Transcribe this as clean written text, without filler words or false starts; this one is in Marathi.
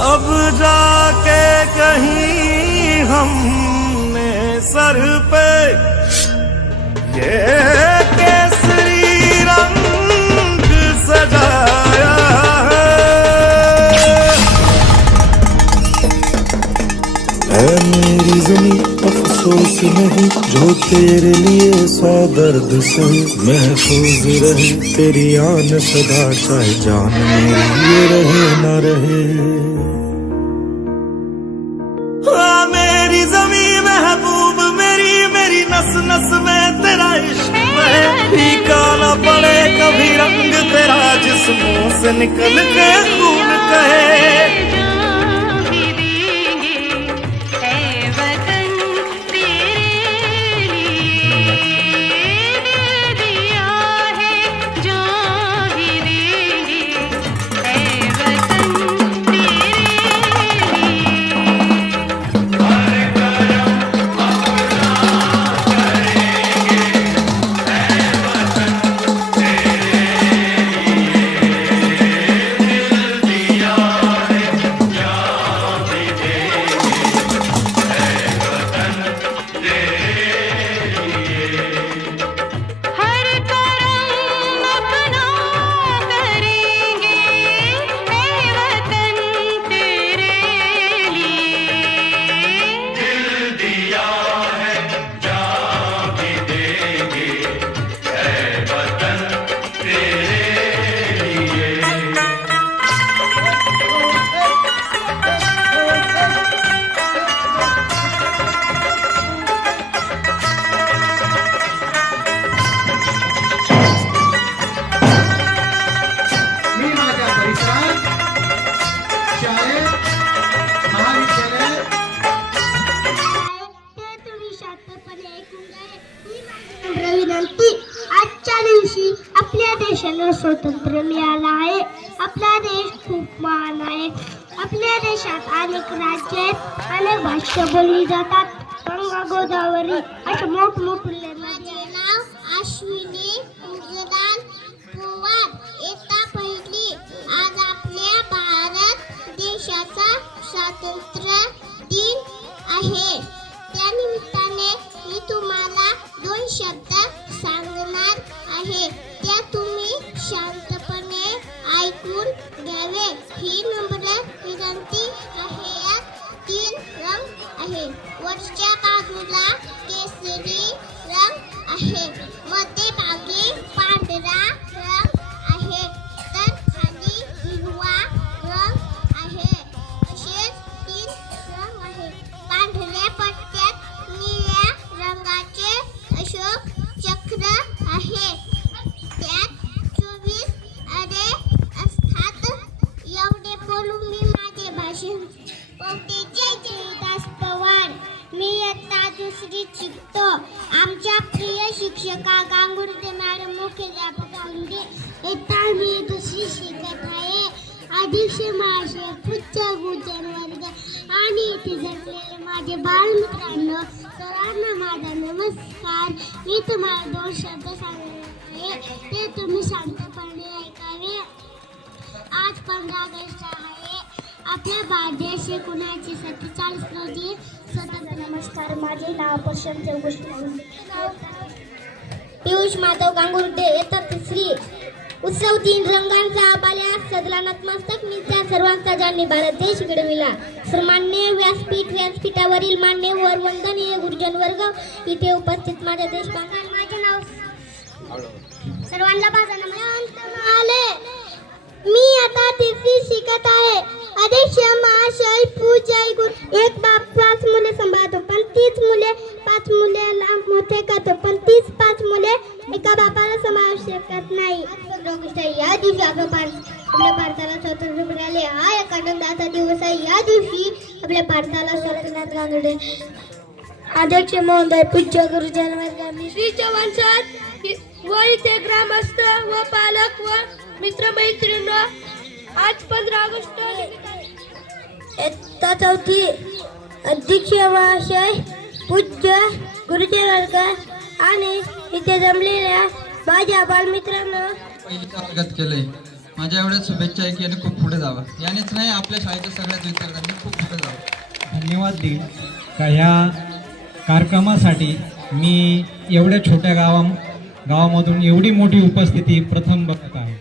अब जाके कहीं हमने सर पे ये केसरी रंग सजाया है मेरी ज़मीं अफसोस नहीं जो तेरे लिए सौ दर्द से महफूज रहे तेरी आन सदा चाहे जान मेरी ये रहे न रहे। मेरी ज़मीं महबूब मेरी मेरी नस नस में तेरा इश्क है फीका न पड़े कभी रंग तेरा जिस्मों से निकल के खून कहे। आजच्या दिवशी आपल्या देशाला स्वातंत्र्य मिळालं आहे। आपला देश खूप महान आहे। आपल्या देशात अनेक राज्य आहेत, अनेक भाषा बोलली जातात। गंगा गोदावरी अशा मोठमोठे माझे नाव अश्विनी उजलाल पवार येता पहिली। आज आपल्या भारत देशाचा स्वातंत्र्य दिन आहे। त्यानिमित्ताने मी तुम्हाला दोन शब्द सांगणार आहे, त्या तुम्ही शांतपणे ऐकून घ्यावे ही नम्र विनंती आहे। यात 3 रंग आहे। वरच्या बाजूला केसरी रंग आहे, मध्यभागी पांढरा रंग आहे, तर खाली हिरवा रंग आहे। असेच 3 रंग आहे। पांढऱ्या पट्ट्यात निळ्या रंगाचे अशोक चक्र आहे, त्यात 24 अरे असतात। एवढे बोलून मी माझे भाषण बोलते। जय जयदास पवार। मी इयत्ता 2री शिकतो। आमच्या प्रिय शिक्षका गांगुर्डे मॅडम मुख्याध्यापक गांगुर्डे इयत्ता मी 2री शिकत आहे। अध्यक्ष महाशय, पूज्य गुरुजन वर्ग आणि इथे जमलेले माझे बालमित्रांनो, सर्वांना माझा नमस्कार। मी तुम्हाला 2 शब्द सांगणार आहे, ते तुम्ही शांतपणे ऐकावे। आज 15 ऑगस्ट आहे। आपल्या भारत देश 1947 रोजी स्वतंत्र। नमस्कार, माझे नाव प्रशांत चौगुष्टी पियुष माधव गांगुर्डे येतात 3री। उत्सव 3 रंगांचा आबाल्या सजला नतमस्तक मी त्या सर्वांचा ज्यांनी भारत देश घडविला। सन्माननीय व्यासपीठावरील मान्यवर वंदनीय गुरुजन वर्ग, इथे उपस्थित माझ्या देश बांधव, माझे नाव सर्वांना माझा नमस्कार। मी आता 3री शिकत आहे। अध्यक्ष महाशय, पूज्य गुरु, एक बाप 5 मुले सांभाळतो, पण 30 मुले 5 मुलाला मोठे करतो, पण 5 मुले एका बापाला सांभाळू शकत नाही। या दिवशी आपल्या भारताला स्वातंत्र्य मिळाले, हा एक आनंदाचा दिवस आहे। या दिवशी आपल्या भारताला स्वातंत्र्य मिळाले। अध्यक्ष महोदय, पूज्य गुरुजन वर्ग, मी श्री चव्हाण सर व इथे ग्रामस्थ व पालक व मित्रमैत्रिणी, आज 15 ऑगस्ट इयत्ता 4थी। अध्यक्ष महाशय, पूज्य गुरुजन वर्ग आणि इथे जमलेल्या माझ्या बालमित्रांनो, स्वागत केले। माझ्या एवढ्याच शुभेच्छा आहे की याने खूप पुढे जावं. यानेच नाही, आपल्या शाळेच्या सगळ्याच विद्यार्थ्यांनी खूप पुढे जावं. धन्यवाद देईल का ह्या कार्यक्रमासाठी मी एवढ्या छोट्या गावामधून एवढी मोठी उपस्थिती प्रथम बघत आहे.